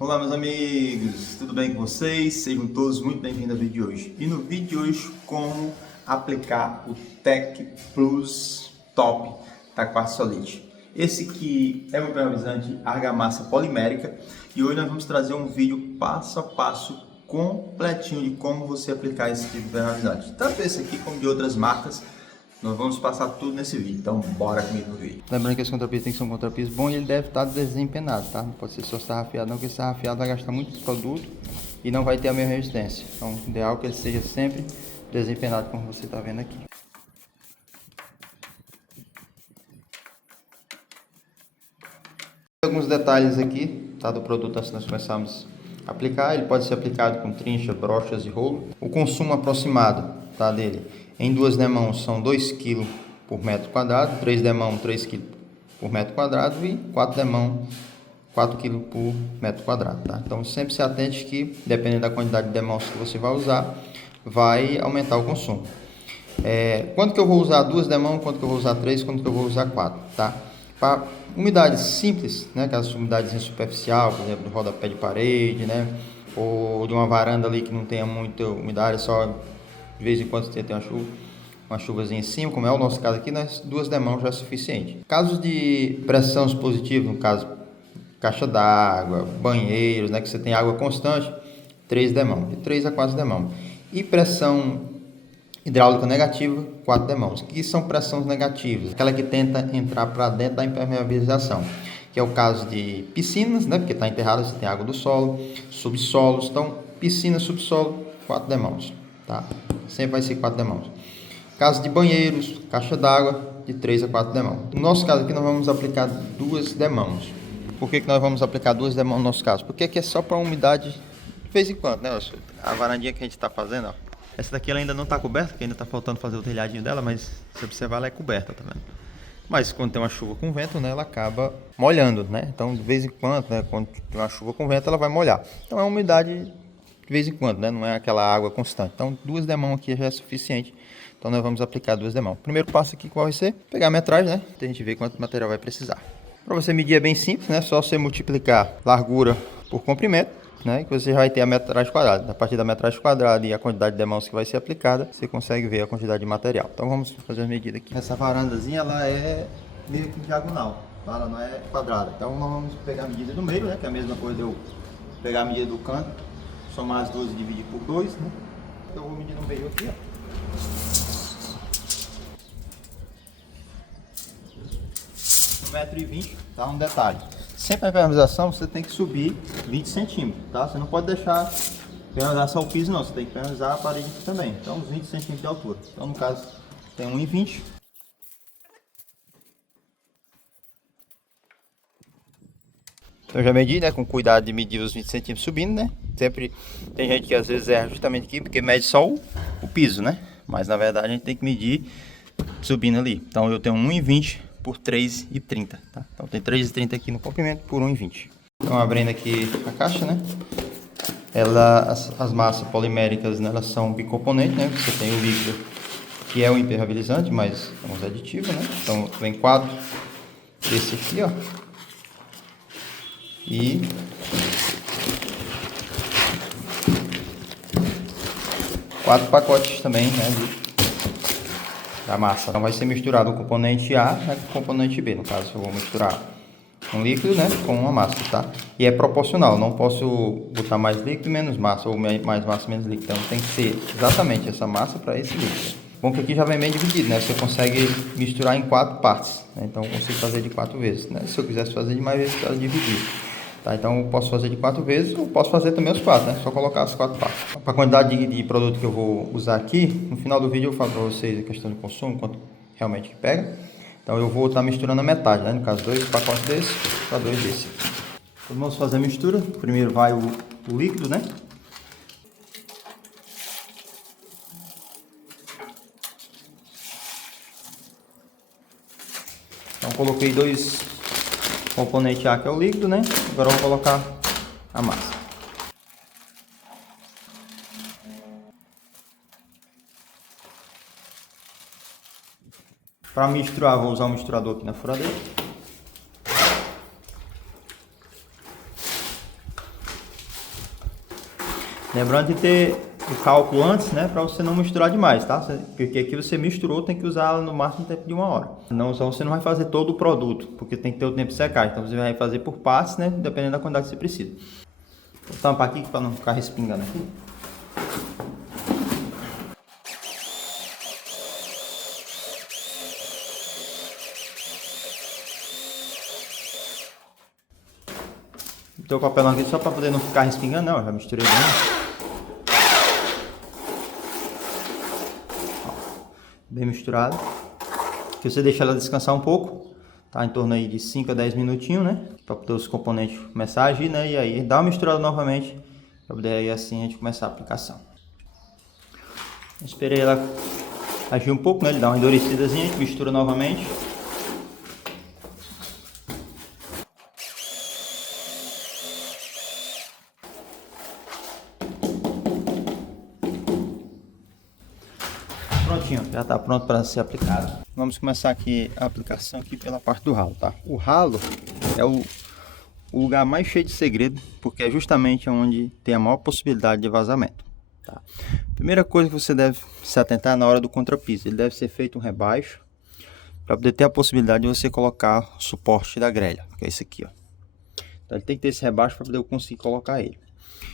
Olá meus amigos, tudo bem com vocês? Sejam todos muito bem-vindos ao vídeo de hoje. E no vídeo de hoje, como aplicar o Tech Plus Top da Quartzolite. Esse aqui é o impermeabilizante argamassa polimérica e hoje nós vamos trazer um vídeo passo a passo completinho de como você aplicar esse tipo de impermeabilizante. Tanto esse aqui como de outras marcas. Nós vamos passar tudo nesse vídeo, então bora comigo no vídeo. Lembrando que esse contrapiso tem que ser um contrapiso bom e ele deve estar desempenado, tá? Não pode ser só sarrafiado não, porque sarrafiado vai gastar muito produto e não vai ter a mesma resistência. Então o ideal é que ele seja sempre desempenado, como você está vendo aqui. Alguns detalhes aqui, tá, do produto antes de nós começarmos a aplicar. Ele pode ser aplicado com trincha, brochas e rolo. O consumo aproximado, tá, dele em 2 demãos são 2 kg por metro quadrado, 3 demãos 3 kg por metro quadrado e 4 demãos 4 kg por metro quadrado, tá? Então sempre se atente que, dependendo da quantidade de demãos que você vai usar, vai aumentar o consumo. Quanto que eu vou usar 2 demãos, quanto que eu vou usar 3, quanto que eu vou usar 4, tá? Para umidades simples, né, aquelas umidades em superficial, por exemplo, do rodapé de parede, né, ou de uma varanda ali que não tenha muita umidade, só de vez em quando você tem uma chuvazinha em cima, como é o nosso caso aqui, nas 2 demãos já é suficiente. Casos de pressão expositiva, no caso caixa d'água, banheiros, né, que você tem água constante, 3 demãos, de 3 a 4 demãos. E pressão hidráulica negativa, 4 demãos, que são pressões negativas, aquela que tenta entrar para dentro da impermeabilização, que é o caso de piscinas, né, porque está enterrado, você tem água do solo, subsolos, então piscina, subsolo, 4 demãos, tá? Sempre vai ser 4 demãos. Caso de banheiros, caixa d'água, de 3 a 4 demãos. No nosso caso aqui nós vamos aplicar 2 demãos. Por que nós vamos aplicar 2 demãos no nosso caso? Porque aqui é só para umidade de vez em quando, né? A varandinha que a gente está fazendo, ó. Essa daqui ela ainda não está coberta, porque ainda está faltando fazer o telhadinho dela, mas se observar ela é coberta, tá vendo? Mas quando tem uma chuva com vento, né, ela acaba molhando, né? Então de vez em quando, né, quando tem uma chuva com vento, ela vai molhar. Então é uma umidade de vez em quando, né? Não é aquela água constante. Então 2 demãos aqui já é suficiente. Então nós vamos aplicar 2 demãos. Primeiro passo aqui qual vai ser? Pegar a metragem, né? Pra gente ver quanto material vai precisar. Para você medir é bem simples, né? Só você multiplicar largura por comprimento, né? Que você já vai ter a metragem quadrada. A partir da metragem quadrada e a quantidade de demãos que vai ser aplicada, você consegue ver a quantidade de material. Então vamos fazer as medidas aqui. Essa varandazinha ela é meio que diagonal, tá? Ela não é quadrada. Então nós vamos pegar a medida do meio, né? Que é a mesma coisa de eu pegar a medida do canto, somar as duas e dividir por 2, né? Então eu vou medir no meio aqui, ó. 1,20 m, tá? Um detalhe. Sempre a impermeabilização você tem que subir 20 centímetros, tá? Você não pode deixar impermeabilizar só o piso, não. Você tem que impermeabilizar a parede aqui também. Então, uns 20 centímetros de altura. Então, no caso, tem 1,20 m. Então já medi, né? Com cuidado de medir os 20 centímetros subindo, né? Sempre tem gente que às vezes erra justamente aqui, porque mede só o piso, né? Mas na verdade a gente tem que medir subindo ali. Então eu tenho 1,20 m por 3,30, tá? Então tem 3,30 aqui no comprimento por 1,20. Então abrindo aqui a caixa, né? As massas poliméricas, né, elas são bicomponentes, né? Você tem o líquido, que é o impermeabilizante, mas é uns aditivos, né? Então vem 4 desse aqui, ó. E 4 pacotes também, né, da massa. Então vai ser misturado o componente A, né, com o componente B. No caso, eu vou misturar um líquido, né, com uma massa, tá? E é proporcional, não posso botar mais líquido menos massa, ou mais massa menos líquido. Então tem que ser exatamente essa massa para esse líquido. Bom que aqui já vem bem dividido, né? Você consegue misturar em 4 partes, né? Então eu consigo fazer de 4 vezes, né? Se eu quisesse fazer de mais vezes, eu dividir. Tá, então eu posso fazer de 4 vezes, ou posso fazer também os 4, né? Só colocar as 4 partes. Para a quantidade de produto que eu vou usar aqui, no final do vídeo eu falo para vocês a questão de consumo, quanto realmente que pega. Então eu vou estar misturando a metade, né? No caso, 2 pacotes desse para 2 desse. Então, vamos fazer a mistura. Primeiro vai o líquido, né? Então coloquei 2 componentes A, que é o líquido, né? Agora eu vou colocar a massa. Para misturar, vou usar um misturador aqui na furadeira. Lembrando de ter o cálculo antes, né, para você não misturar demais, tá? Porque aqui você misturou, tem que usar ela no máximo tempo de 1 hora. Não, só você não vai fazer todo o produto, porque tem que ter o tempo de secar. Então você vai fazer por partes, né, dependendo da quantidade que você precisa. Vou tampar aqui para não ficar respingando aqui. Botei o papelão aqui só para poder não ficar respingando, não, já misturei bem. Bem misturado. Que você deixa ela descansar um pouco, tá? Em torno aí de 5 a 10 minutinhos, né? Para poder os componentes começar a agir, né? E aí dá uma misturada novamente, para poder aí assim a gente começar a aplicação. Esperei ela agir um pouco, né? Ele dá uma endurecidazinha, a gente mistura novamente. Prontinho, já está pronto para ser aplicado. Vamos começar aqui a aplicação aqui pela parte do ralo, tá? O ralo é o lugar mais cheio de segredo, porque é justamente onde tem a maior possibilidade de vazamento, tá? Primeira coisa que você deve se atentar na hora do contrapiso, ele deve ser feito um rebaixo para poder ter a possibilidade de você colocar o suporte da grelha, que é esse aqui, ó. Então ele tem que ter esse rebaixo para poder eu conseguir colocar ele.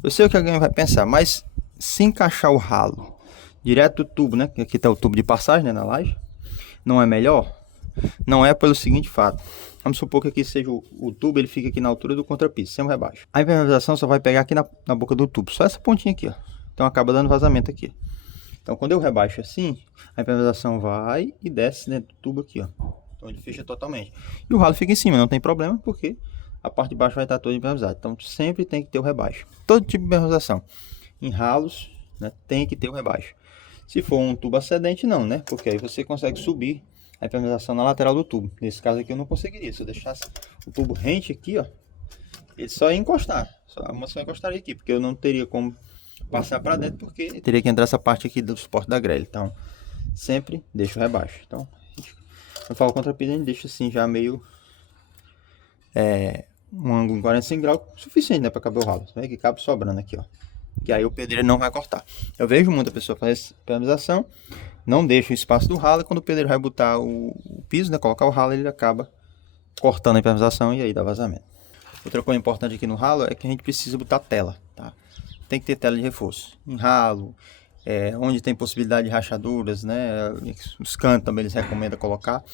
Eu sei o que alguém vai pensar, mas se encaixar o ralo direto do tubo, né? Que aqui está o tubo de passagem, né, na laje, não é melhor? Não é pelo seguinte fato. Vamos supor que aqui seja o tubo, ele fica aqui na altura do contrapiso, sem o rebaixo. A impermeabilização só vai pegar aqui na boca do tubo, só essa pontinha aqui, ó. Então acaba dando vazamento aqui. Então quando eu rebaixo assim, a impermeabilização vai e desce dentro do tubo aqui, ó. Então ele fecha totalmente. E o ralo fica em cima, não tem problema, porque a parte de baixo vai estar toda impermeabilizada. Então sempre tem que ter o rebaixo. Todo tipo de impermeabilização em ralos, né, tem que ter o rebaixo. Se for um tubo ascendente, não, né? Porque aí você consegue subir a impermeabilização na lateral do tubo. Nesse caso aqui eu não conseguiria. Se eu deixasse o tubo rente aqui, ó, ele só ia encostar. A mão só encostaria aqui, porque eu não teria como passar para dentro, porque teria que entrar essa parte aqui do suporte da grelha. Então, sempre deixa o rebaixo. Então, quando eu falo contrapiso, a gente deixa assim já meio... um ângulo em 45 graus, suficiente, né, para caber o ralo. Você vê que cabe sobrando aqui, ó. Que aí o pedreiro não vai cortar. Eu vejo muita pessoa fazer essa impermeabilização, não deixa o espaço do ralo, e quando o pedreiro vai botar o piso, né, colocar o ralo, ele acaba cortando a impermeabilização e aí dá vazamento. Outra coisa importante aqui no ralo é que a gente precisa botar tela, tá? Tem que ter tela de reforço. Em ralo, onde tem possibilidade de rachaduras, né? Os cantos também eles recomendam colocar.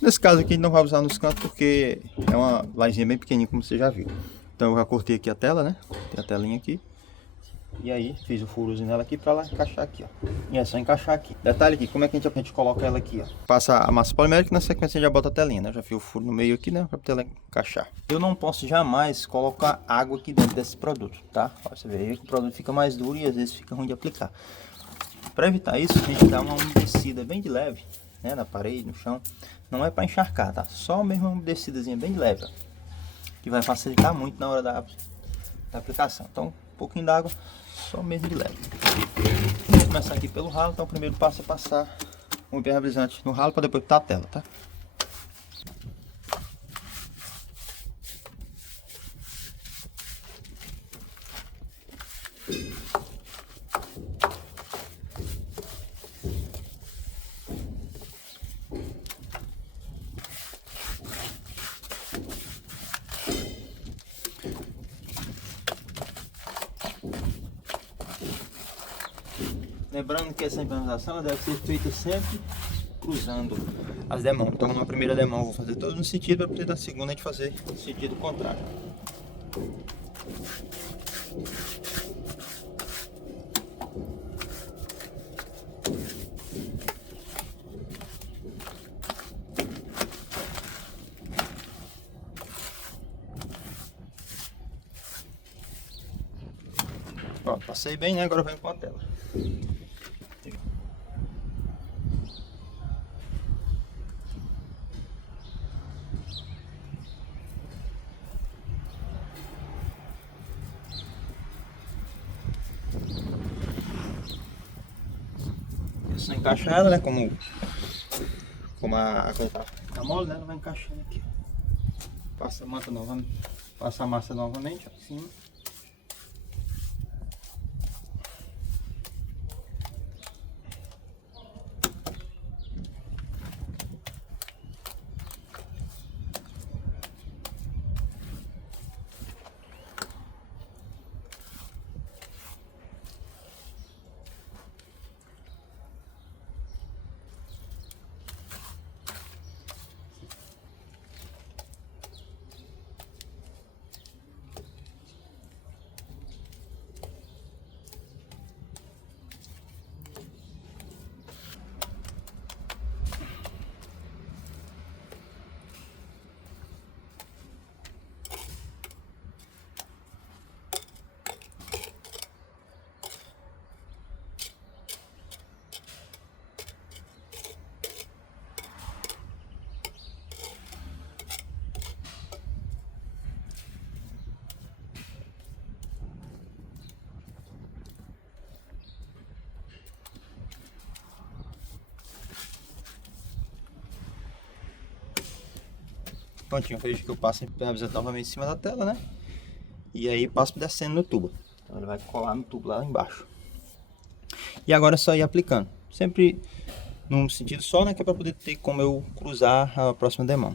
Nesse caso aqui a gente não vai usar nos cantos porque é uma lajezinha bem pequenininha, como você já viu. Então eu já cortei aqui a tela, né? Tem a telinha aqui. E aí fiz o furozinho nela aqui para ela encaixar aqui, ó. E é só encaixar aqui. Detalhe aqui, como é que a gente coloca ela aqui, ó. Passa a massa polimérica e na sequência a gente já bota a telinha, né? Já fiz o furo no meio aqui, né? Pra ela encaixar. Eu não posso jamais colocar água aqui dentro desse produto, tá? Ó, você vê aí que o produto fica mais duro e às vezes fica ruim de aplicar. Para evitar isso, a gente dá uma umedecida bem de leve, né? Na parede, no chão. Não é para encharcar, tá? Só mesmo uma umedecidazinha bem de leve, ó. Que vai facilitar muito na hora da aplicação. Então, um pouquinho d'água, só mesmo de leve. Vamos começar aqui pelo ralo. Então o primeiro passo é passar um impermeabilizante no ralo para depois botar a tela, tá? Lembrando que essa impermeabilização deve ser feita sempre cruzando as demãos. Então na primeira demão eu vou fazer todo no sentido, para poder na segunda a gente fazer no sentido contrário. Pronto, passei bem, né? Agora vem com a tela. Só encaixar ela, né? Como a coisa tá mole, né? Ela vai encaixando aqui. Passa a massa novamente. Passa a massa novamente, ó, em cima. Prontinho, veja que eu passo impermeabilizante novamente em cima da tela, né? E aí passo descendo no tubo. Então ele vai colar no tubo lá embaixo. E agora é só ir aplicando. Sempre num sentido só, né? Que é para poder ter como eu cruzar a próxima demão.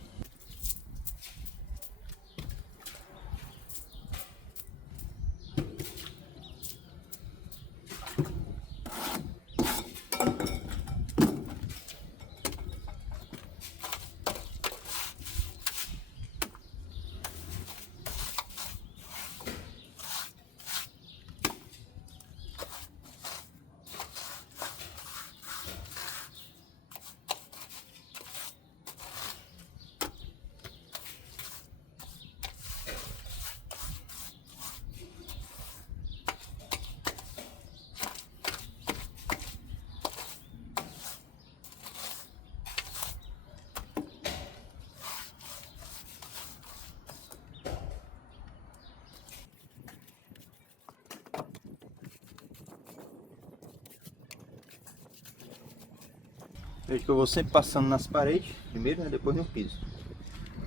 Veja que eu vou sempre passando nas paredes, primeiro, né, depois no piso.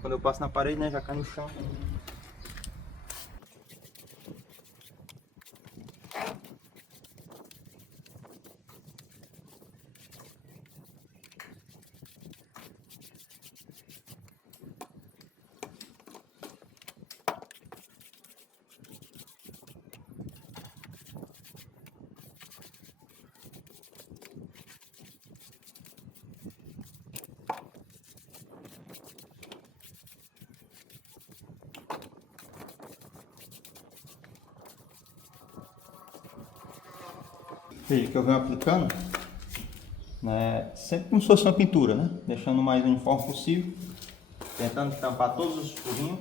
Quando eu passo na parede, né, já cai no chão. Veja que eu venho aplicando, né, sempre como se fosse uma pintura, né? Deixando o mais uniforme possível, tentando tampar todos os furinhos.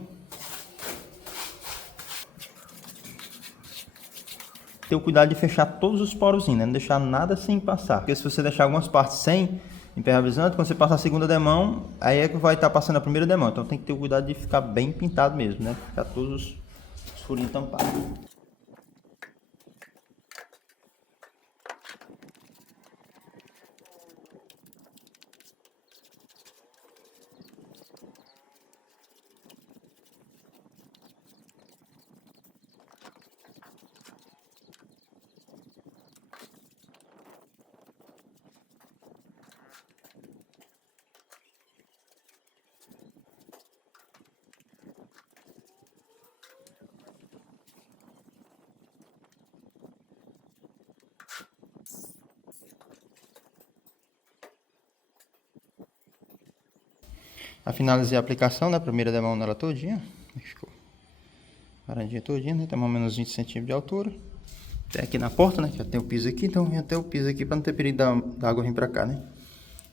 Ter o cuidado de fechar todos os porozinhos, né? Não deixar nada sem passar. Porque se você deixar algumas partes sem impermeabilizante, quando você passa a segunda demão, aí é que vai estar passando a primeira demão. Então tem que ter o cuidado de ficar bem pintado mesmo, né? Ficar todos os furinhos tampados. Eu finalizei a aplicação, né? Primeira demão nela todinha. Ficou varandinha todinha, né? Tem mais ou menos 20 centímetros de altura. Até aqui na porta, né? Já tem o piso aqui, então vem até o piso aqui para não ter perigo da água vir para cá, né?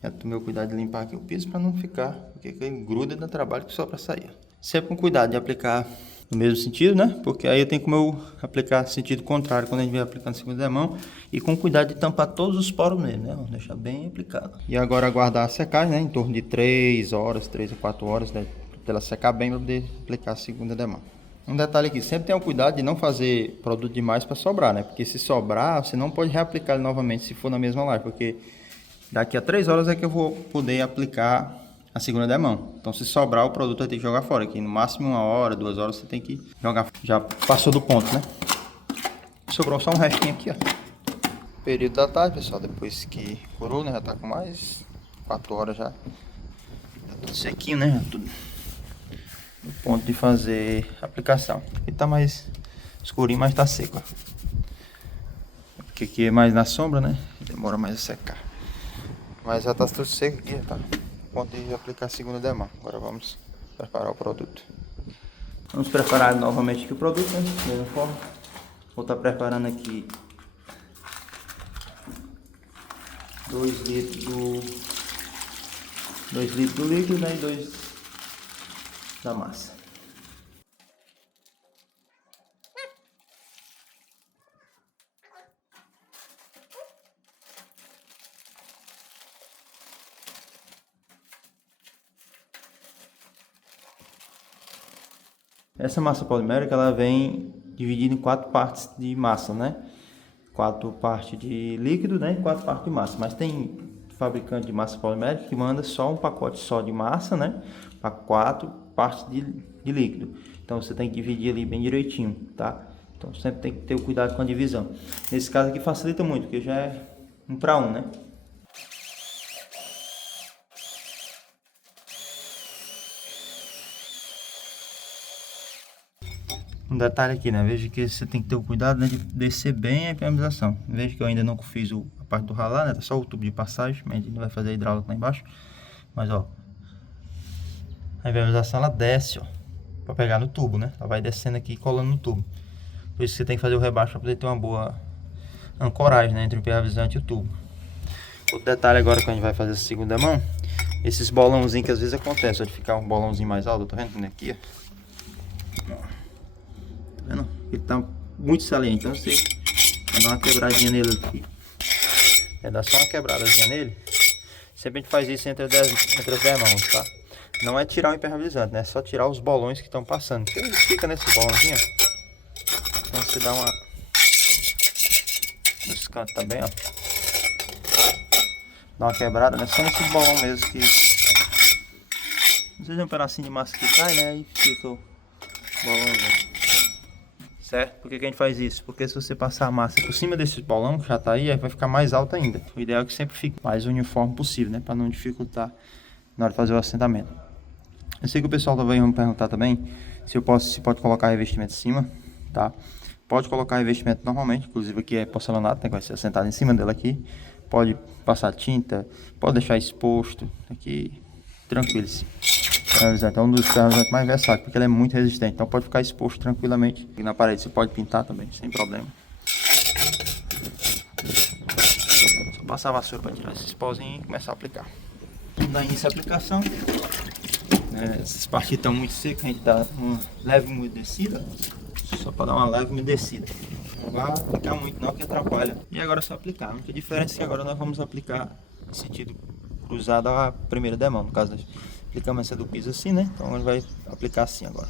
Já tomei o cuidado de limpar aqui o piso para não ficar, porque ele gruda e dá trabalho só para sair. Sempre com cuidado de aplicar no mesmo sentido, né? Porque aí eu tenho como eu aplicar sentido contrário quando a gente vai aplicando segunda demão. E com cuidado de tampar todos os poros mesmo, né? Vamos deixar bem aplicado. E agora aguardar a secagem, né? Em torno de 3 horas, 3 a 4 horas, né? Para ela secar bem para poder aplicar a segunda demão. Um detalhe aqui, sempre tenha o cuidado de não fazer produto demais para sobrar, né? Porque se sobrar, você não pode reaplicar ele novamente se for na mesma laje, porque daqui a 3 horas é que eu vou poder aplicar a segunda demão. Então se sobrar o produto vai ter que jogar fora, aqui no máximo 1 hora, 2 horas você tem que jogar, já passou do ponto, né? Sobrou só um restinho aqui, ó. Período da tarde, pessoal, depois que curou, né? Já tá com mais 4 horas já. Tá tudo sequinho, né? Tudo no ponto de fazer a aplicação. E tá mais escurinho, mas tá seco, ó. Porque aqui é mais na sombra, né? Demora mais a secar. Mas já tá tudo seco aqui, já tá ponto de aplicar a segunda demão. Agora vamos preparar o produto. Vamos preparar novamente aqui o produto, né? Da mesma forma. Vou estar preparando aqui 2 litros do líquido, né? E 2 da massa. Essa massa polimérica ela vem dividida em 4 partes de massa, né? 4 partes de líquido, né? E 4 partes de massa. Mas tem fabricante de massa polimérica que manda só um pacote só de massa, né? Para 4 partes de líquido. Então você tem que dividir ali bem direitinho, tá? Então sempre tem que ter o cuidado com a divisão. Nesse caso aqui facilita muito, porque já é 1 para 1, né? Um detalhe aqui, né? Veja que você tem que ter o cuidado, né, de descer bem a impermeabilização. Veja que eu ainda não fiz a parte do ralar, né? Tá só o tubo de passagem, mas a gente vai fazer a hidráulica lá embaixo. Mas ó, a impermeabilização ela desce, ó, para pegar no tubo, né? Ela vai descendo aqui e colando no tubo. Por isso que você tem que fazer o rebaixo para poder ter uma boa ancoragem, né, entre o impermeabilizante e o tubo. Outro detalhe agora que a gente vai fazer a segunda mão, esses bolãozinhos que às vezes acontece, ó, de ficar um bolãozinho mais alto, tá vendo aqui, ó? Tá vendo? Ele tá muito saliente, então você vai dar uma quebradinha nele aqui. Dá só uma quebradazinha nele. Sempre a gente faz isso entre as demãos, tá? Não é tirar o impermeabilizante, né? É só tirar os bolões que estão passando. Porque ele fica nesse bolãozinho, ó. Então você dá uma... Nesse canto também, ó. Dá uma quebrada, né? Só nesse bolão mesmo que... Às vezes é um pedacinho de massa que cai, né? Aí fica o bolãozinho. Certo? Por que a gente faz isso? Porque se você passar a massa por cima desse bolão que já tá aí vai ficar mais alto ainda. O ideal é que sempre fique mais uniforme possível, né? Para não dificultar na hora de fazer o assentamento. Eu sei que o pessoal vai me perguntar também se pode colocar revestimento em cima, tá? Pode colocar revestimento normalmente, inclusive aqui é porcelanato, né? Que vai ser assentado em cima dela aqui. Pode passar tinta, pode deixar exposto aqui, tranquilo. É um dos ferramentas mais versáteis, porque ele é muito resistente, então pode ficar exposto tranquilamente. E na parede você pode pintar também, sem problema. Só passar a vassoura para tirar esses pauzinhos e começar a aplicar. Dá início à aplicação. Essas partes estão muito secas, a gente dá uma leve umedecida, só para dar uma leve umedecida. Não vai aplicar muito não, que atrapalha. E agora é só aplicar. A única diferença é que agora nós vamos aplicar em sentido cruzado a primeira demão, no caso aplicamos essa do piso assim, né? Então ele vai aplicar assim agora.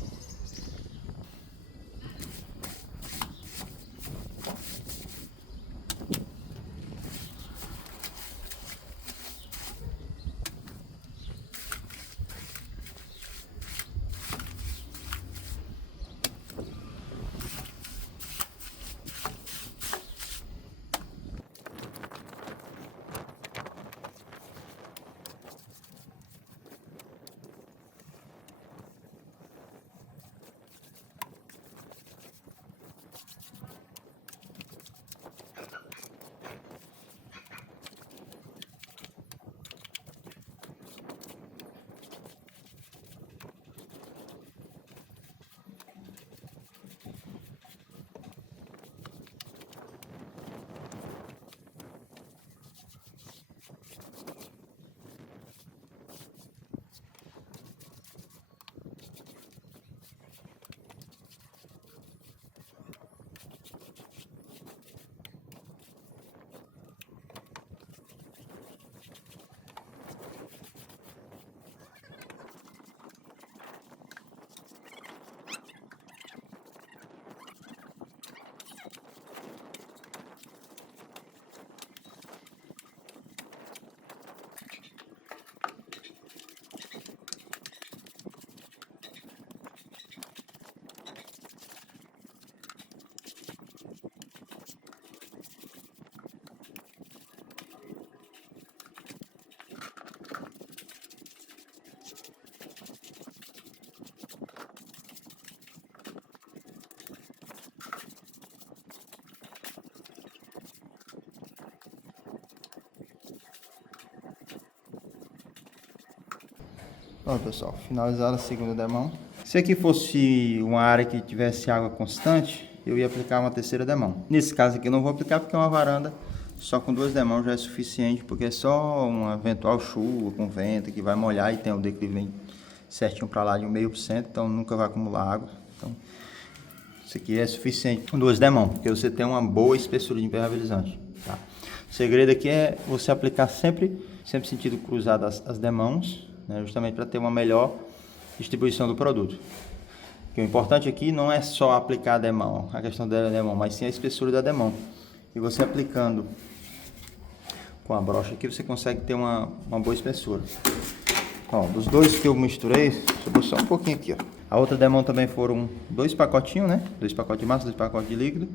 Pronto, pessoal, finalizada a segunda demão. Se aqui fosse uma área que tivesse água constante, eu ia aplicar uma terceira demão. Nesse caso aqui eu não vou aplicar porque é uma varanda, só com 2 demãos já é suficiente, porque é só uma eventual chuva com vento que vai molhar e tem o declive certinho para lá de 0,5%, então nunca vai acumular água. Então, isso aqui é suficiente com 2 demãos, porque você tem uma boa espessura de impermeabilizante, tá? O segredo aqui é você aplicar sempre sentido cruzado as demãos, né, justamente para ter uma melhor distribuição do produto. Porque o importante aqui não é só aplicar a demão, a questão da demão, mas sim a espessura da demão. E você aplicando com a brocha aqui, você consegue ter uma boa espessura. Ó, dos dois que eu misturei, sobrou só um pouquinho aqui, ó. A outra demão também foram 2 pacotinhos, né? 2 pacotes de massa, 2 pacotes de líquido.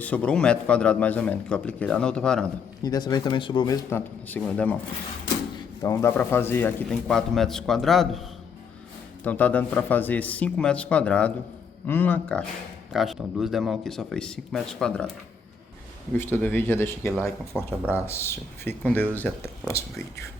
Sobrou 1 metro quadrado mais ou menos, que eu apliquei lá na outra varanda. E dessa vez também sobrou o mesmo tanto, na segunda demão. Então dá pra fazer, aqui tem 4 metros quadrados. Então tá dando pra fazer 5 metros quadrados, uma caixa. Então 2 demão aqui só fez 5 metros quadrados. Gostou do vídeo? Já deixa aquele like, um forte abraço. Fique com Deus e até o próximo vídeo.